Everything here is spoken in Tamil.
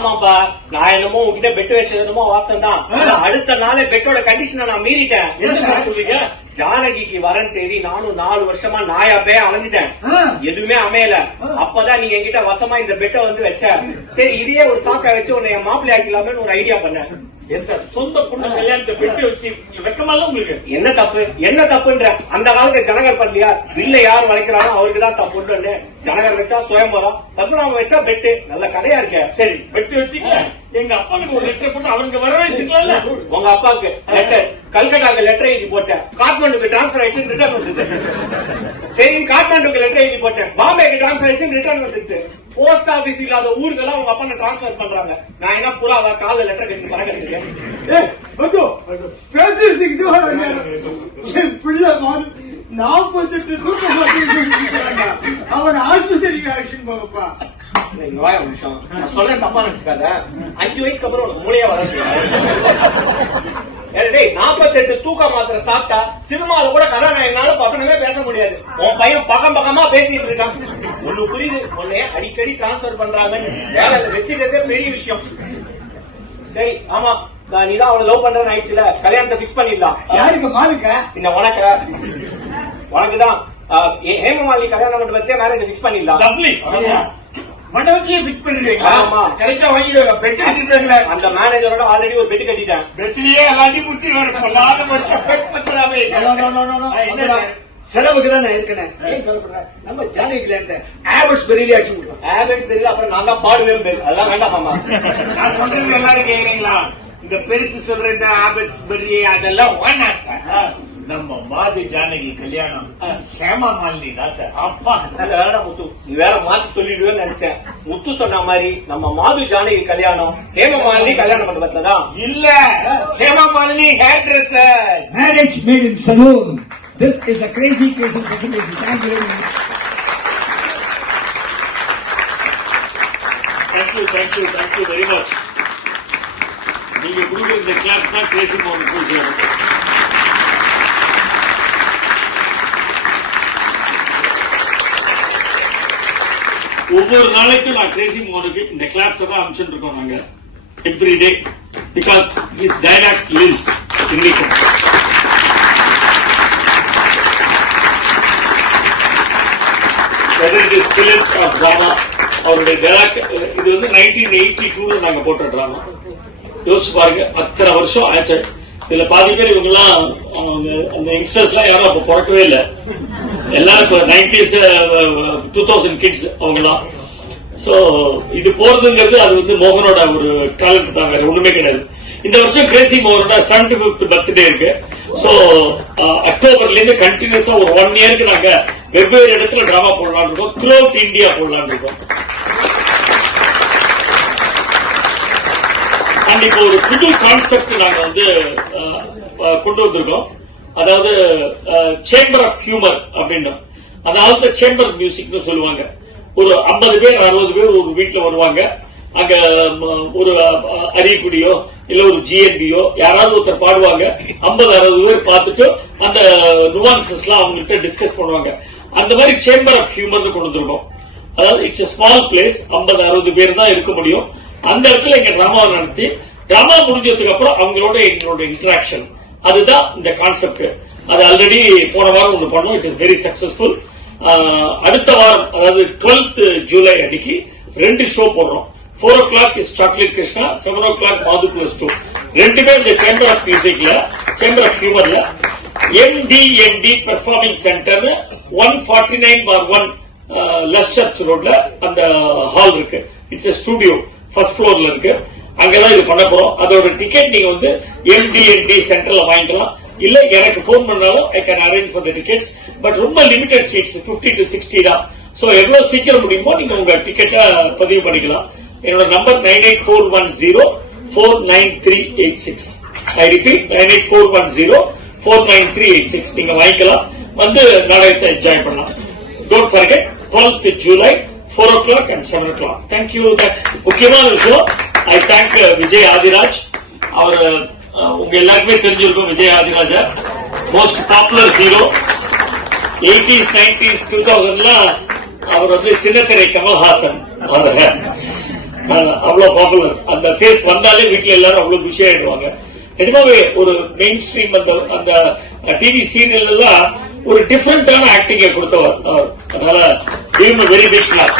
ஆமாப்பா, நான் என்னமோ உங்ககிட்ட பெட் வச்சதுமோ வாசம் தான். அடுத்த நாளே பெட்டோட கண்டிஷனை நான் மீறிட்டேன். ஜானகிக்கு வரன் தேடி நானும் 4 வருஷமா நாயாப்பே அலைஞ்சிட்டேன். எதுவுமே அமையல. அப்பதான் நீங்க என்கிட்ட வசமா இந்த பெட்டை வந்து வச்ச. சரி, இதையே ஒரு சாக்கா வச்சு உன்னை என் மாப்பிள்ளை ஆக்கலாமேன்னு ஒரு ஐடியா பண்ணேன். சொந்த பொண்ணு கல்யாணத்தை பெட்டி வச்சு வெக்கமால உங்களுக்கு என்ன தப்புன்ற? அந்த காலத்துல ஜனகர் பண்ணலையா? இல்ல யார் வளைக்கிறானோ அவருக்குதான் தப்புன்னு ஜனகர் வச்சா சுயம்பரம், பத்மநாபம் வச்சா பெட்டு. நல்ல கதையா இருக்க. சரி, பெட்டி வச்சுக்க. எங்க அப்பாவுக்கு ஒரு லெட்டர் போட்டு அவங்க வர வச்சுக்கலாம்ல. உங்க அப்பாவுக்கு லெட்டர் கல்கட்டாக்கு லெட்டர் எழுதி போட்டேன். காட்மாண்டுக்கு டிரான்ஸ்பர் ஆயிடுச்சு, ரிட்டர்ன் வந்துட்டு. சரி, காட்மாண்டுக்கு லெட்டர் எழுதி போட்டேன். பாம்பேக்கு டிரான்ஸ்பர் ஆயிடுச்சு, ரிட்டர்ன் வந்துட்டு. போஸ்ட் ஆபீஸ் இல்லாத ஊருக்கெல்லாம் உங்க அப்பா டிரான்ஸ்பர் பண்றாங்க. நான் என்ன புறாவா கால லெட்டர் கட்சி பறக்கிறேன். பேசுறதுக்கு பிள்ளை 48 தூக்கம் அவன் ஆஸ்பத்திரிக்கு ஆக்ஷன் போகப்பா. நிமிஷம் நான் சொல்றேன், தப்பா நினைச்சுக்காத. 5 வயசுக்கு அப்புறம் உனக்கு மூளையா வளர்ந்து 48 தூக்க மாத்திரை சாப்பிட்டா சினிமால கூட கதாநாயகனால பசங்கமே பேச முடியாது. உன் பையன் பக்கமா பேசிட்டு இருக்கான். ஒண்ணு புரியுது, உன்னைய அடிக்கடி டிரான்ஸ்பர் பண்றாங்கன்னு. வேலை வச்சுக்கிறதே பெரிய விஷயம். சரி, ஆமா, நீதான் அவனை லவ் பண்றேன்னு ஆயிடுச்சுல, கல்யாணத்தை பிக்ஸ் பண்ணிடலாம். யாருக்கு மாலுக்க? இந்த உனக்குதான் ஹேமமாலினி கல்யாணம் பண்ணி வச்சே மேரேஜ் பிக்ஸ் பண்ணிடலாம். மண்டபத்திலேயே பிக்ஸ் பண்ணிடுவீங்க? ஆமா, கரெக்டா வாங்கிடுவாங்க. பெட் கட்டிடுவாங்களே. அந்த மேனேஜரோட ஆல்ரெடி ஒரு பெட் கட்டிட்டேன். பெட்லயே எல்லாத்தையும் முடிச்சு சொல்லாத செலவுக்கு தான் நான் இருக்கேன். ஏன் கவலைப்படுறேன்? நம்ம ஜானகில இருந்த ஆவர்ஸ் பெரிய ஆச்சு கொடுக்கும். ஆவர்ஸ் பெரிய அப்புறம் நான் தான் பாடுவேன் பேர். அதெல்லாம் வேண்டாமா? நான் சொல்றது எல்லாரும் கேக்குறீங்களா? இந்த பெருசு சொல்ற இந்த ஆபட்ஸ் பெரிய அதெல்லாம் ஒன்னா சார். நம்ம மாதி ஜானகி கல்யாணம் ஹேமா மாலினி தான் சார். அப்பா வேறடா முத்து, நீ வேற மாத்தி சொல்லிடுவேன்னு நினைச்சேன். முத்து சொன்ன மாதிரி நம்ம மாது ஜானகி கல்யாணம் ஹேமா மாலினி கல்யாணம் பண்றதுதான் இல்ல. Hema Malini hair dresser. Marriage made in saloon. This is a crazy presentation. Thank you very much. Thank you very much. நீங்க கொடுக்குற இந்த கிளாஸ் தான் கிரேசி மோகன் பேசுறாங்க. ஒவ்வொரு நாளைக்கும் நான் கிரேசி மோகனுக்கு இந்த கிளாப்ஸ் தான் அனுப்பிச்சுட்டு இருக்கோம் நாங்க every day, because his dialogues lives in me. Whether it is films or drama, அவருடைய டைலாக் இது வந்து 1982 நாங்க போட்ட டிராமா. யோசிச்சு பாருங்க, அத்தனை வருஷம் ஆச்சு. இதுல பாதி பேர் இவங்க எல்லாம் அந்த யங்ஸ்டர்ஸ் எல்லாம் யாரும் அப்ப பிறக்கவே இல்லை. எல்லாரும் இப்ப 90s 2000 கிட்ஸ் அவங்க எல்லாம். சோ இது போறதுங்கிறது அது வந்து மோகனோட ஒரு டேலண்ட் தான், வேற ஒண்ணுமே கிடையாது. இந்த வருஷம் கிரேசி மோகனோட 75th பர்த்டே இருக்கு. சோ அக்டோபர்ல இருந்து கண்டினியூஸா ஒரு 1 இயருக்கு நாங்க வெவ்வேறு இடத்துல டிராமா போடலாம் இருக்கோம். த்ரூ அவுட் இந்தியா போடலாம் இருக்கோம். அண்ட் இப்போ ஒரு புது கான்செப்ட் நாங்க வந்து கொண்டு வந்திருக்கோம். அதாவது சேம்பர் ஆஃப் ஹியூமர் அப்படின்னு. அதாவது சேம்பர் மியூசிக்னு சொல்லுவாங்க. ஒரு 50 பேர் 60 பேர் ஒரு வீட்டுல வருவாங்க. அங்க ஒரு அரியக்குடியோ இல்ல ஒரு ஜிஎன்பியோ யாராவது ஒருத்தர் பாடுவாங்க. 50-60 பேர் பார்த்துட்டு அந்த நுவான்சஸ் எல்லாம் அவங்ககிட்ட டிஸ்கஸ் பண்ணுவாங்க. அந்த மாதிரி சேம்பர் ஆஃப் ஹியூமர் கொண்டு வந்திருக்கோம். அதாவது இட்ஸ் ஸ்மால் பிளேஸ், 50-60 பேர் தான் இருக்க முடியும். அந்த இடத்துல எங்க டிராமாவை நடத்தி டிராமா முடிஞ்சதுக்கு அப்புறம் அவங்களோட எங்களோட இன்டராக்ஷன், அதுதான் இந்த கான்செப்ட். அது ஆல்ரெடி போன வாரம் ஒன்று பண்ணோம். It is very successful. அடுத்த வாரம் அதாவது 12th ஜூலை அன்னைக்கு 2 ஷோ போடுறோம். 4 o'clock is chocolate Krishna, 7 o'clock மாது +2. ரெண்டுமே இந்த சேம்பர் ஆஃப் மியூசிக்ல, சேம்பர் ஆஃப் ஹியூமர்ல MDMD பெர்ஃபார்மிங் சென்டர் 149/1 லெஸ்டர்ஸ் ரோட்ல அந்த ஹால் இருக்கு. இட்ஸ் ஸ்டுடியோ ஃபர்ஸ்ட் ஃப்ளோர்ல இருக்கு. அங்கதான் இது பண்ண போறோம். அதோட டிக்கெட் நீங்க வந்து MDMD சென்டர்ல வாங்கிக்கலாம். இல்ல எனக்கு போன் பண்ணாலும் I can arrange for the tickets. But ரொம்ப லிமிடெட் சீட்ஸ், 50 to 60 தான். சோ எவ்வளவு சீக்கிரம் முடியுமோ நீங்க உங்க டிக்கெட்டை பதிவு பண்ணிக்கலாம். என்னோட நம்பர் 9841049386. I repeat 9841049386. நீங்க வாங்கிக்கலாம், வந்து நாடகத்தை என்ஜாய் பண்ணலாம். Don't forget 12th July 4 o'clock and 7 o'clock. Thank you. முக்கியமான விஷயம், ஐ தேங்க் விஜய் ஆதிராஜ். அவர் உங்க எல்லாருக்குமே தெரிஞ்சிருக்கும். Vijay Adhiraj most popular hero. 80s 90s 2000 அவர் வந்து சின்னத்திரை கமல்ஹாசன். அவ்வளவு பாப்புலர். அந்த ஃபேஸ் வந்தாலே வீட்டுல எல்லாரும் அவ்வளவு குஷி ஆயிடுவாங்க. நிஜமாவே ஒரு மெயின் ஸ்ட்ரீம் அந்த டிவி சீரியல் எல்லாம் ஒரு டிஃபரெண்டான ஆக்டிங்க கொடுத்தவர். அதனால வெரி பிக் கிளாஸ்.